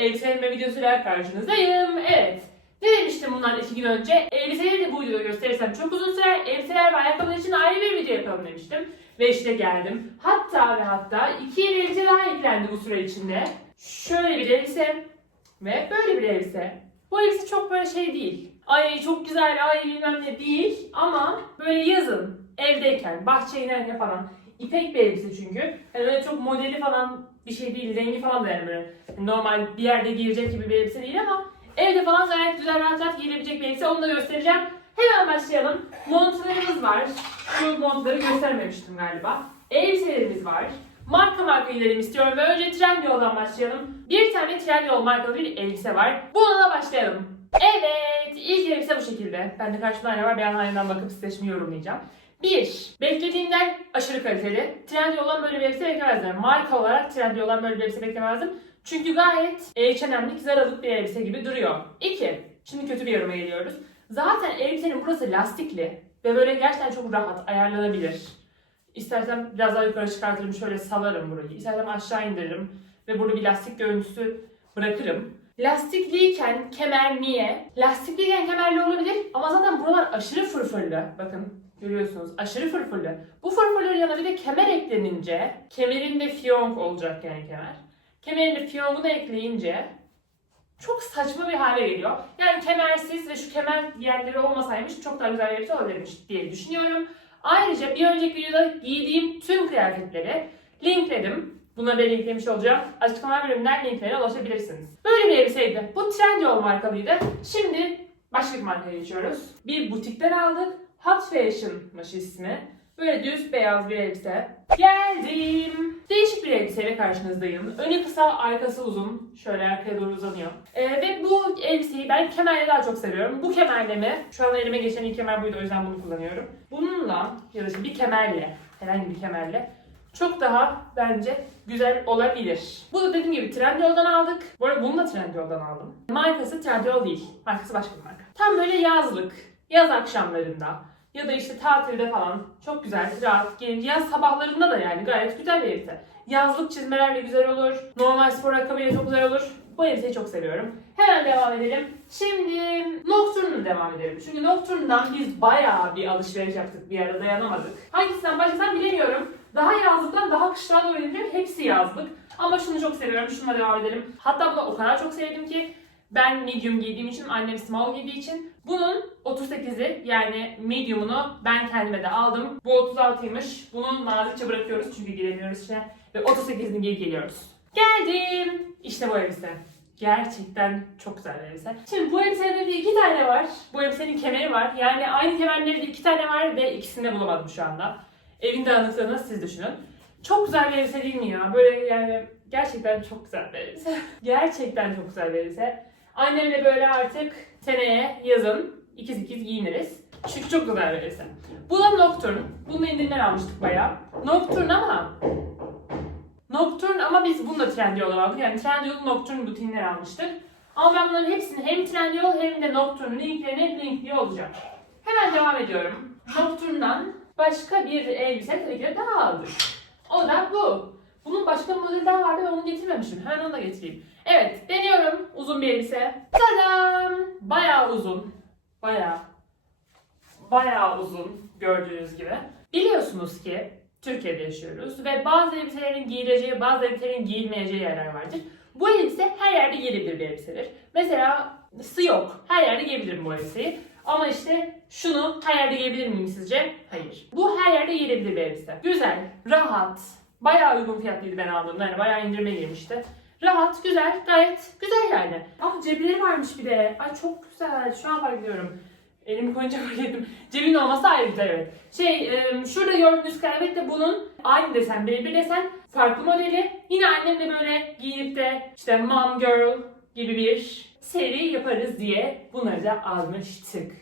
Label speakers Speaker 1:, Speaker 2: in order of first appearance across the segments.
Speaker 1: elbiselenme videosuyla karşınızdayım. Evet. Ne demiştim bundan iki gün önce? Elbiseleri de bu videoda gösterirsem çok uzun sürer. Elbiseler ve ayakkabılar için ayrı bir video yapalım demiştim. Ve işte geldim. Hatta ve hatta iki yeni elbise daha eklendi bu süre içinde. Şöyle bir elbise ve böyle bir elbise. Bu elbise çok böyle şey değil. Ay çok güzel, ay bilmem ne değil. Ama böyle yazın, evdeyken, bahçeye inerken falan. İpek bir elbise çünkü. Yani öyle çok modeli falan bir şey değil, rengi falan da yani böyle normal bir yerde giyilecek gibi bir elbise değil ama evde falan gayet güzel rahat rahat giyilebilecek bir elbise. Onu da göstereceğim. Hemen başlayalım. Montlarımız var. Şu montları göstermemiştim galiba. Elbiselerimiz var. Marka marka gidelim istiyorum ve önce Trendyol'dan başlayalım. Bir tane Trendyol markalı bir elbise var. Bununla başlayalım. Evet, ilk elbise bu şekilde. Bende kaç tane var? Bir an aynadan bakıp seçimi yorumlayacağım. Bir, beklediğimden aşırı kaliteli. Trendyol'dan böyle bir elbise beklemezdim. Marka olarak Trendyol'dan böyle bir elbise beklemezdim. Çünkü gayet H&M'lik, Zara'lık bir elbise gibi duruyor. İki, şimdi kötü bir yoruma geliyoruz. Zaten elbisenin burası lastikli ve böyle gerçekten çok rahat ayarlanabilir. İstersem biraz daha yukarı çıkartırım, şöyle salarım burayı. İstersem aşağı indiririm ve burada bir lastik görüntüsü bırakırım. Lastikliyken kemer niye? Lastikliyken kemerli olabilir ama zaten buralar aşırı fırfırlı. Bakın görüyorsunuz aşırı fırfırlı. Bu fırfırların yanına bir de kemer eklenince kemerinde fiyonk olacak yani kemer. Kemerinde fiyonkunu ekleyince çok saçma bir hale geliyor. Yani kemersiz ve şu kemer yerleri olmasaymış çok daha güzel elbise olabilirmiş diye düşünüyorum. Ayrıca bir önceki videoda giydiğim tüm kıyafetleri linkledim. Bunları da linklemiş olacağım. Açıklama bölümünden linklere ulaşabilirsiniz. Böyle bir elbiseydi. Bu Trendyol markalıydı. Şimdi başka bir markaya geçiyoruz. Bir butikten aldık. Hot Fashion'mış ismi. Böyle düz beyaz bir elbise. Geldim. Değişik bir elbiseyle karşınızdayım. Önü kısa, arkası uzun. Şöyle arkaya doğru uzanıyor. Ee, ve bu elbiseyi ben kemerle daha çok seviyorum. Bu kemerle mi? Şu an elime geçen ilk kemer buydu o yüzden bunu kullanıyorum. Bununla ya da işte bir kemerle, herhangi bir kemerle çok daha bence güzel olabilir. Bu da dediğim gibi Trendyol'dan aldık. Bu arada bunu da Trendyol'dan aldım. Markası Trendyol değil. Markası başka bir marka. Tam böyle yazlık, yaz akşamlarında ya da işte tatilde falan çok güzel, rahat giyin. Yaz sabahlarında da yani gayet güzel bir elbise. Yazlık çizmelerle güzel olur. Normal spor ayakkabıyla çok güzel olur. Bu elbiseyi çok seviyorum. Hemen devam edelim. Şimdi Nocturne'la devam edelim. Çünkü Nocturne'dan biz bayağı bir alışveriş yaptık bir ara dayanamadık. Hangisinden başlasam bilemiyorum. Daha yazlıktan daha kışlığa doğru gidelim. Hepsi yazlık. Ama şunu çok seviyorum. Şununla devam edelim. Hatta bunu o kadar çok sevdim ki ben medium giydiğim için, annem small giydiği için bunun 38'i yani medium'unu ben kendime de aldım. Bu 36'ymış. Bunu nazikçe bırakıyoruz çünkü giremiyoruz işte. Ve 38'ini giyip geliyoruz. Geldim. İşte bu elbise. Gerçekten çok güzel bir elbise. Şimdi bu elbisenin de iki tane var. Bu elbisenin kemeri var. Yani aynı kemerleri iki tane var ve ikisini de bulamadım şu anda. Evin dağınıklığını siz düşünün. Çok güzel bir elbise değil mi ya? Böyle yani gerçekten çok güzel bir elbise. gerçekten çok güzel bir elbise. Annemle böyle artık seneye yazın ikiz ikiz giyiniriz. Çünkü çok güzel bir elbise. Bu da Nocturne. Bunu indirimden almıştık bayağı. Nocturne ama Nocturne ama biz bunu da Trendyol'dan aldık. Yani Trendyol'un Nocturne butiğinden almıştık. Ama ben bunların hepsini hem Trendyol hem de Nocturne'un linklerini linkliyor olacağım. Hemen devam ediyorum. Nocturne'dan başka bir elbise tabii ki daha aldık. O da bu. Bunun başka bir modeli daha vardı ve onu getirmemişim. Hemen onu da getireyim. Evet, deniyorum. Uzun bir elbise. Tadam! Uzun. Bayağı. Bayağı uzun gördüğünüz gibi. Biliyorsunuz ki Türkiye'de yaşıyoruz ve bazı elbiselerin giyileceği, bazı elbiselerin giyilmeyeceği yerler vardır. Bu elbise her yerde giyilebilir bir elbisedir. Mesela sı yok. Her yerde giyebilirim bu elbiseyi. Ama işte şunu her yerde giyebilir miyim sizce? Hayır. Bu her yerde giyilebilir bir elbise. Güzel, rahat, bayağı uygun fiyatlıydı ben aldığımda. Yani bayağı indirime girmişti. Rahat, güzel, gayet güzel yani. Ah cepleri varmış bir de. Ay çok güzel. Şu an fark ediyorum. Elimi koyunca fark ettim. Cebin olması ayrı güzel evet. Şey, e, şurada gördüğünüz kıyafet de bunun aynı desen, birebir desen. Farklı modeli. Yine annemle böyle giyinip de işte mom girl gibi bir seri yaparız diye bunları da almıştık.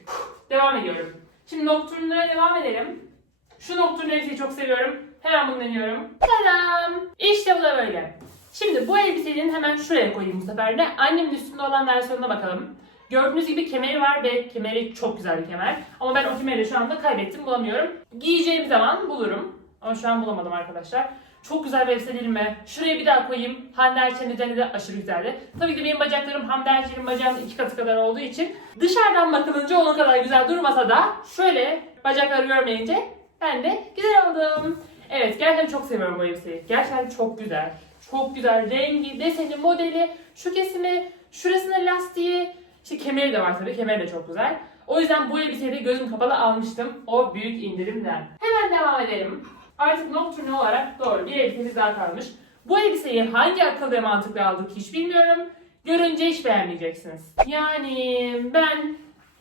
Speaker 1: Devam ediyorum. Şimdi Nocturne'lara devam edelim. Şu Nocturne çok seviyorum. Hemen bunu deniyorum. Tadam! İşte bu da böyle. Şimdi bu elbisenin hemen şuraya koyayım bu sefer de. Annemin üstünde olan versiyonuna bakalım. Gördüğünüz gibi kemeri var ve kemeri çok güzel bir kemer. Ama ben o kemeri şu anda kaybettim, bulamıyorum. Giyeceğim zaman bulurum. Ama şu an bulamadım arkadaşlar. Çok güzel bir elbise değil mi? Şuraya bir daha koyayım. Hande Erçel'in de aşırı güzeldi. Tabii ki benim bacaklarım Hande Erçel'in bacağının iki katı kadar olduğu için dışarıdan bakılınca onun kadar güzel durmasa da şöyle bacakları görmeyince ben de güzel oldum. Evet gerçekten çok seviyorum bu elbiseyi. Gerçekten çok güzel. Çok güzel. Rengi, deseni, modeli, şu kesimi, şurasında lastiği. İşte kemeri de var tabii. Kemeri de çok güzel. O yüzden bu elbiseyi de gözüm kapalı almıştım. O büyük indirimden. Hemen devam edelim. Artık nocturne olarak doğru bir elbisemiz daha kalmış. Bu elbiseyi hangi akıl ve mantıkla aldık hiç bilmiyorum. Görünce hiç beğenmeyeceksiniz. Yani ben,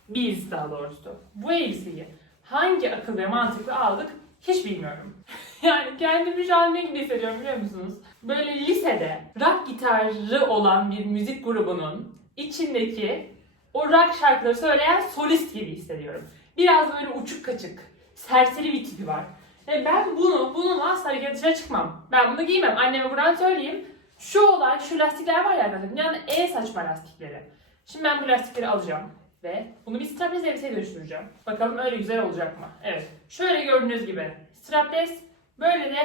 Speaker 1: biz daha doğrusu bu elbiseyi hangi akıl ve mantıkla aldık hiç bilmiyorum. yani kendimi şu an ne gibi hissediyorum biliyor musunuz? Böyle lisede rock gitarı olan bir müzik grubunun içindeki o rock şarkıları söyleyen solist gibi hissediyorum. Biraz böyle uçuk kaçık, serseri bir tipi var. E ben bunu, bununla asla bir dışarı çıkmam. Ben bunu giymem. Anneme buradan söyleyeyim. Şu olay, şu lastikler var ya arkadaşlar. Dünyanın en saçma lastikleri. Şimdi ben bu lastikleri alacağım. Ve bunu bir strapless elbiseye dönüştüreceğim. Bakalım öyle güzel olacak mı? Evet. Şöyle gördüğünüz gibi. Strapless, böyle de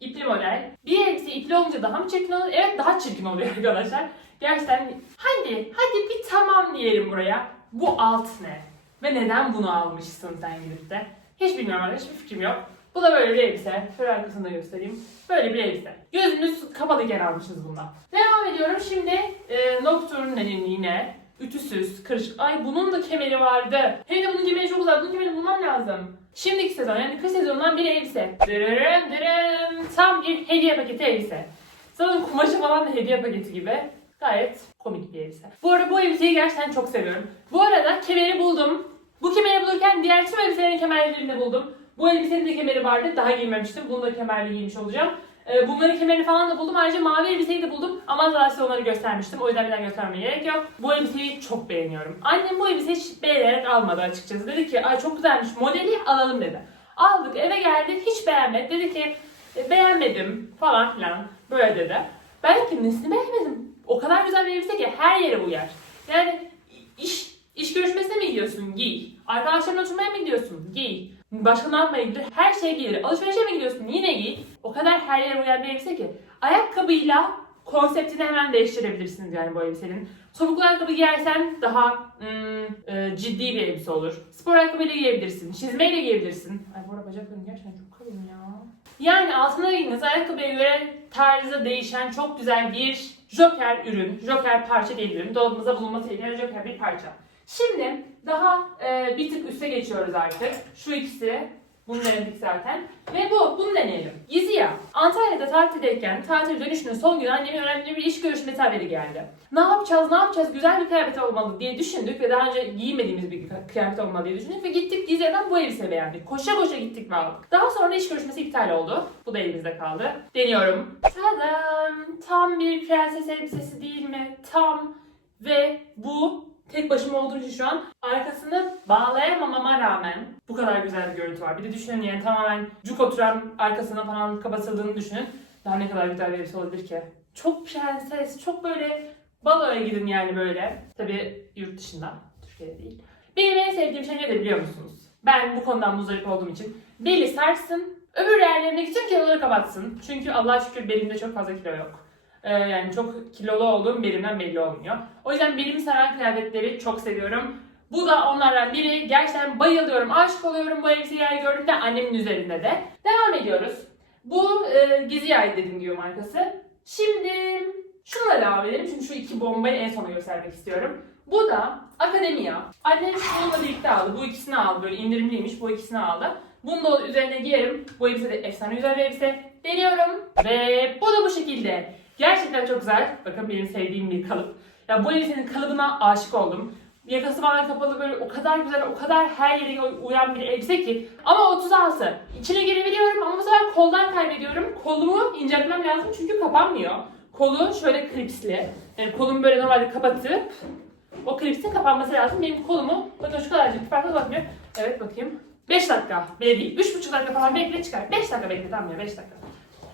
Speaker 1: ipli model. Bir elbise ipli olunca daha mı çirkin olur? Evet daha çirkin oluyor arkadaşlar. Gerçekten hadi, hadi bir tamam diyelim buraya. Bu alt ne? Ve neden bunu almışsın sen gidip de? Hiç bilmiyorum arkadaşlar, hiçbir fikrim yok. Bu da böyle bir elbise. Şöyle arkasını da göstereyim. Böyle bir elbise. Gözümüz kapalıyken almışız bundan. Devam ediyorum. Şimdi e, Nocturne'nin yine ütüsüz, kırışık. Ay bunun da kemeri vardı. Hem de bunun kemeri çok güzel. Bunun kemerini bulmam lazım. Şimdiki sezon yani kış sezonundan bir elbise. Dırırım dırım. Tam bir hediye paketi elbise. Sanırım kumaşı falan da hediye paketi gibi. Gayet komik bir elbise. Bu arada bu elbiseyi gerçekten çok seviyorum. Bu arada kemeri buldum. Bu kemeri bulurken diğer tüm elbiselerin kemerlerini de buldum. Bu elbisenin de kemeri vardı. Daha giymemiştim. Bunu da kemerli giymiş olacağım. Ee, bunların kemerini falan da buldum. Ayrıca mavi elbiseyi de buldum. Ama zaten size onları göstermiştim. O yüzden bir daha göstermeye gerek yok. Bu elbiseyi çok beğeniyorum. Annem bu elbiseyi hiç beğenerek almadı açıkçası. Dedi ki ay çok güzelmiş modeli alalım dedi. Aldık eve geldi hiç beğenmedi. Dedi ki "E, beğenmedim falan filan böyle dedi. Ben dedim ki nesini beğenmedim? O kadar güzel bir elbise ki her yere uyar. Yani iş iş görüşmesine mi gidiyorsun? Giy. Arkadaşlarınla oturmaya mı gidiyorsun? Giy. Başka ne yapmaya gidiyor? Her şeye giyilir. Alışverişe mi gidiyorsun? Yine giy. O kadar her yere uyan bir elbise ki. Ayakkabıyla konseptini hemen değiştirebilirsiniz yani bu elbisenin. Topuklu ayakkabı giyersen daha hmm, e, ciddi bir elbise olur. Spor ayakkabıyla giyebilirsin. Çizmeyle giyebilirsin. Ay bu arada bacaklarım gerçekten çok kalın ya. Yani altına giydiğiniz ayakkabıya göre tarzı değişen çok güzel bir joker ürün, joker parça diyebilirim. Dolabımızda bulunması gereken joker bir parça. Şimdi daha e, bir tık üste geçiyoruz artık. Şu ikisi, bunu denedik. Ve bu, bunu deneyelim. Gizli ya. Antalya'da tatildeyken, tatil dönüşünün son günü annemin önemli bir iş görüşmesi haberi geldi. Ne yapacağız, ne yapacağız, güzel bir kıyafet olmalı diye düşündük ve daha önce giymediğimiz bir kıyafet olmalı diye düşündük ve gittik Gizli'den bu elbise beğendik. Koşa koşa gittik ve aldık. Daha sonra iş görüşmesi iptal oldu. Bu da elimizde kaldı. Deniyorum. Tadam! Tam bir prenses elbisesi değil mi? Tam. Ve bu tek başıma olduğum için şu an arkasını bağlayamamama rağmen bu kadar güzel bir görüntü var. Bir de düşünün yani tamamen cuk oturan arkasına falan kapatıldığını düşünün. Daha ne kadar güzel bir elbise olabilir ki? Çok prenses, çok böyle baloya gidin yani böyle. Tabii yurt dışında, Türkiye'de değil. Benim en sevdiğim şey nedir biliyor musunuz? Ben bu konudan muzdarip olduğum için beli sarsın, öbür yerlerindeki tüm kiloları kapatsın. Çünkü Allah'a şükür belimde çok fazla kilo yok. Ee, yani çok kilolu olduğum belimden belli olmuyor. O yüzden belimi saran kıyafetleri çok seviyorum. Bu da onlardan biri. Gerçekten bayılıyorum, aşık oluyorum bu elbiseyi her gördüğümde annemin üzerinde de. Devam ediyoruz. Bu e, Gizli Ay dediğim gibi markası. Şimdi şununla devam edelim çünkü şu iki bombayı en sona göstermek istiyorum. Bu da Akademia. Annem bununla birlikte aldı. Bu ikisini aldı. Böyle indirimliymiş. Bu ikisini aldı. Bunu da üzerine giyerim. Bu elbise de efsane güzel bir elbise. Deniyorum. Ve bu da bu şekilde. Gerçekten çok güzel. Bakın benim sevdiğim bir kalıp. Ya bu elbisenin kalıbına aşık oldum. Yakası falan kapalı böyle o kadar güzel, o kadar her yere uyan bir elbise ki. Ama 36. İçine girebiliyorum ama bu sefer koldan kaybediyorum. Kolumu inceltmem lazım çünkü kapanmıyor. Kolu şöyle klipsli. Yani kolumu böyle normalde kapatıp o klipsin kapanması lazım. Benim kolumu bakın şu kadarcık farklı bakmıyor. Evet bakayım. 5 dakika bile değil. 3,5 dakika falan bekle çıkar. 5 dakika bekle tamam ya 5 dakika.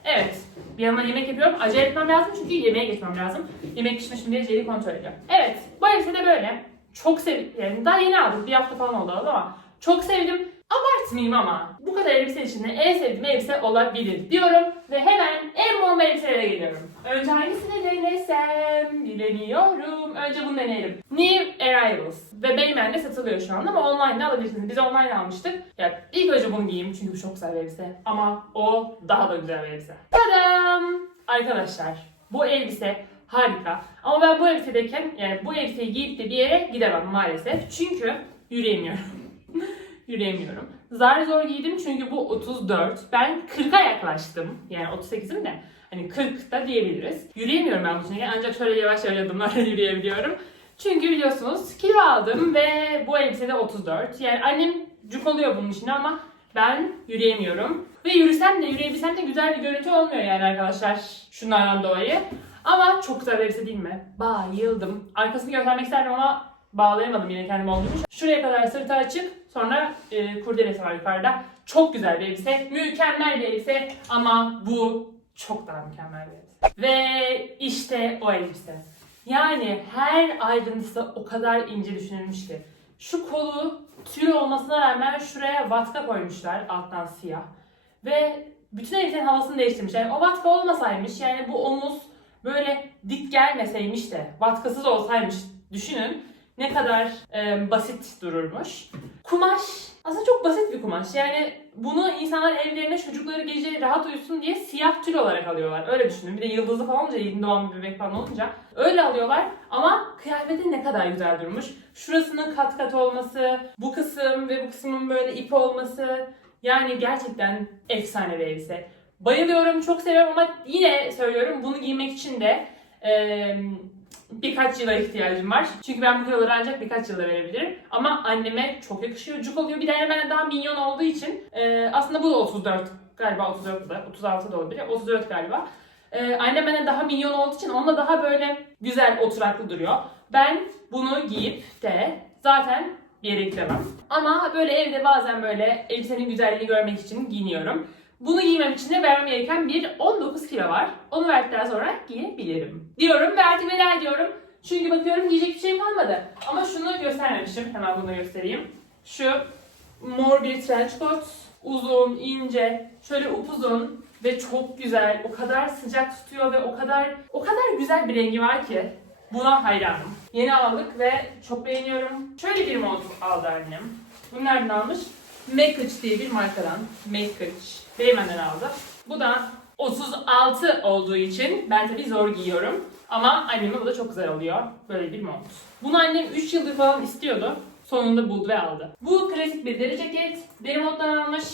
Speaker 1: Evet. Bir yandan yemek yapıyorum. Acele etmem lazım çünkü yemeğe geçmem lazım. Yemek pişmiş mi diye kontrol ediyorum. Evet. Bu elbise de böyle. Çok sevdim. Yani daha yeni aldım. Bir hafta falan oldu ama çok sevdim. Abartmayayım ama bu kadar elbise içinde en sevdiğim elbise olabilir diyorum ve hemen en bomba elbiselere geliyorum. Önce hangisini denesem bilemiyorum. Önce bunu deneyelim. New Arrivals ve Beymen'de satılıyor şu anda ama online'da alabilirsiniz. Biz online almıştık. Ya ilk önce bunu giyeyim çünkü bu çok güzel bir elbise ama o daha da güzel bir elbise. Tadam! Arkadaşlar bu elbise harika. Ama ben bu elbisedeyken yani bu elbiseyi giyip de bir yere gidemem maalesef. Çünkü yürüyemiyorum. yürüyemiyorum. Zar zor giydim çünkü bu 34. Ben 40'a yaklaştım. Yani 38'im de. Hani 40 da diyebiliriz. Yürüyemiyorum ben bu sene. Ancak şöyle yavaş yavaş adımlarla yürüyebiliyorum. Çünkü biliyorsunuz kilo aldım ve bu elbise de 34. Yani annem cuk oluyor bunun için ama ben yürüyemiyorum. Ve yürüsem de yürüyebilsem de güzel bir görüntü olmuyor yani arkadaşlar. Şunlardan dolayı. Ama çok güzel elbise değil mi? Bayıldım. Arkasını göstermek isterdim ama bağlayamadım yine kendim olduğum için. Şuraya kadar sırtı açık. Sonra e, kurdelesi var yukarıda. Çok güzel bir elbise. Mükemmel bir elbise. Ama bu çok daha mükemmel bir elbise. Ve işte o elbise. Yani her ayrıntısı o kadar ince düşünülmüş ki. Şu kolu tül olmasına rağmen şuraya vatka koymuşlar alttan siyah. Ve bütün elbisenin havasını değiştirmiş. Yani o vatka olmasaymış yani bu omuz böyle dik gelmeseymiş de vatkasız olsaymış düşünün ne kadar e, basit dururmuş. Kumaş aslında çok basit bir kumaş. Yani bunu insanlar evlerine çocukları gece rahat uyusun diye siyah tül olarak alıyorlar. Öyle düşünün. Bir de yıldızlı falan olunca, yeni doğan bir bebek falan olunca öyle alıyorlar. Ama kıyafeti ne kadar güzel durmuş. Şurasının kat kat olması, bu kısım ve bu kısmın böyle ip olması. Yani gerçekten efsane bir elbise. Bayılıyorum, çok seviyorum ama yine söylüyorum bunu giymek için de eee, birkaç yıla ihtiyacım var. Çünkü ben bu kiloları ancak birkaç yılda verebilirim. Ama anneme çok yakışıyor, cuk oluyor. Bir de benden daha minyon olduğu için eee, aslında bu da 34 galiba 34 da 36 da olabilir. 34 galiba. Eee annem benden daha minyon olduğu için onunla daha böyle güzel oturaklı duruyor. Ben bunu giyip de zaten bir yere gidemem. Ama böyle evde bazen böyle elbisenin güzelliğini görmek için giyiniyorum. Bunu giymem için de vermem gereken bir 19 kilo var. Onu verdikten sonra giyebilirim. Diyorum ve artık veda ediyorum. Çünkü bakıyorum giyecek bir şeyim kalmadı. Ama şunu göstermemişim. Hemen bunu göstereyim. Şu mor bir trench coat. Uzun, ince, şöyle upuzun ve çok güzel. O kadar sıcak tutuyor ve o kadar o kadar güzel bir rengi var ki buna hayranım. Yeni aldık ve çok beğeniyorum. Şöyle bir mont aldı annem. Bunu nereden almış? Makeup diye bir markadan. Makeup. Beymen'den aldı. Bu da 36 olduğu için ben tabii zor giyiyorum. Ama anneme bu da çok güzel oluyor. Böyle bir mont. Bunu annem 3 yıldır falan istiyordu. Sonunda buldu ve aldı. Bu klasik bir deri ceket. Deri monttan almış.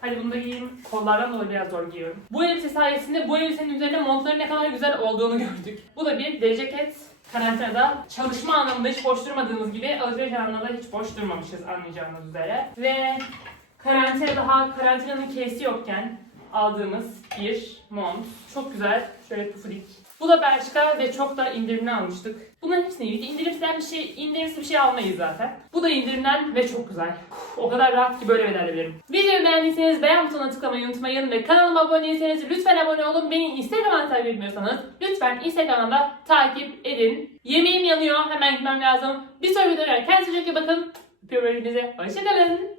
Speaker 1: Hadi bunu da giyeyim. Kollardan dolayı biraz zor giyiyorum. Bu elbise sayesinde bu elbisenin üzerine montların ne kadar güzel olduğunu gördük. Bu da bir deri ceket. Karantinada çalışma anlamında hiç boş durmadığımız gibi alışveriş anlamında da hiç boş durmamışız anlayacağınız üzere. Ve karantina daha karantinanın kesi yokken aldığımız bir mont. Çok güzel. Şöyle pufidik. Bu da Belçika ve çok da indirimli almıştık. Bunların hepsini yedik. İndirimden bir şey, indirimsiz bir şey almayız zaten. Bu da indirimden ve çok güzel. O kadar rahat ki böyle veda edebilirim. Videoyu beğendiyseniz beğen butonuna tıklamayı unutmayın ve kanalıma abone değilseniz lütfen abone olun. Beni Instagram'dan takip etmiyorsanız lütfen Instagram'dan da takip edin. Yemeğim yanıyor. Hemen gitmem lazım. Bir sonraki videoda kendinize çok iyi bakın. Öpüyorum hepinize. Hoşçakalın.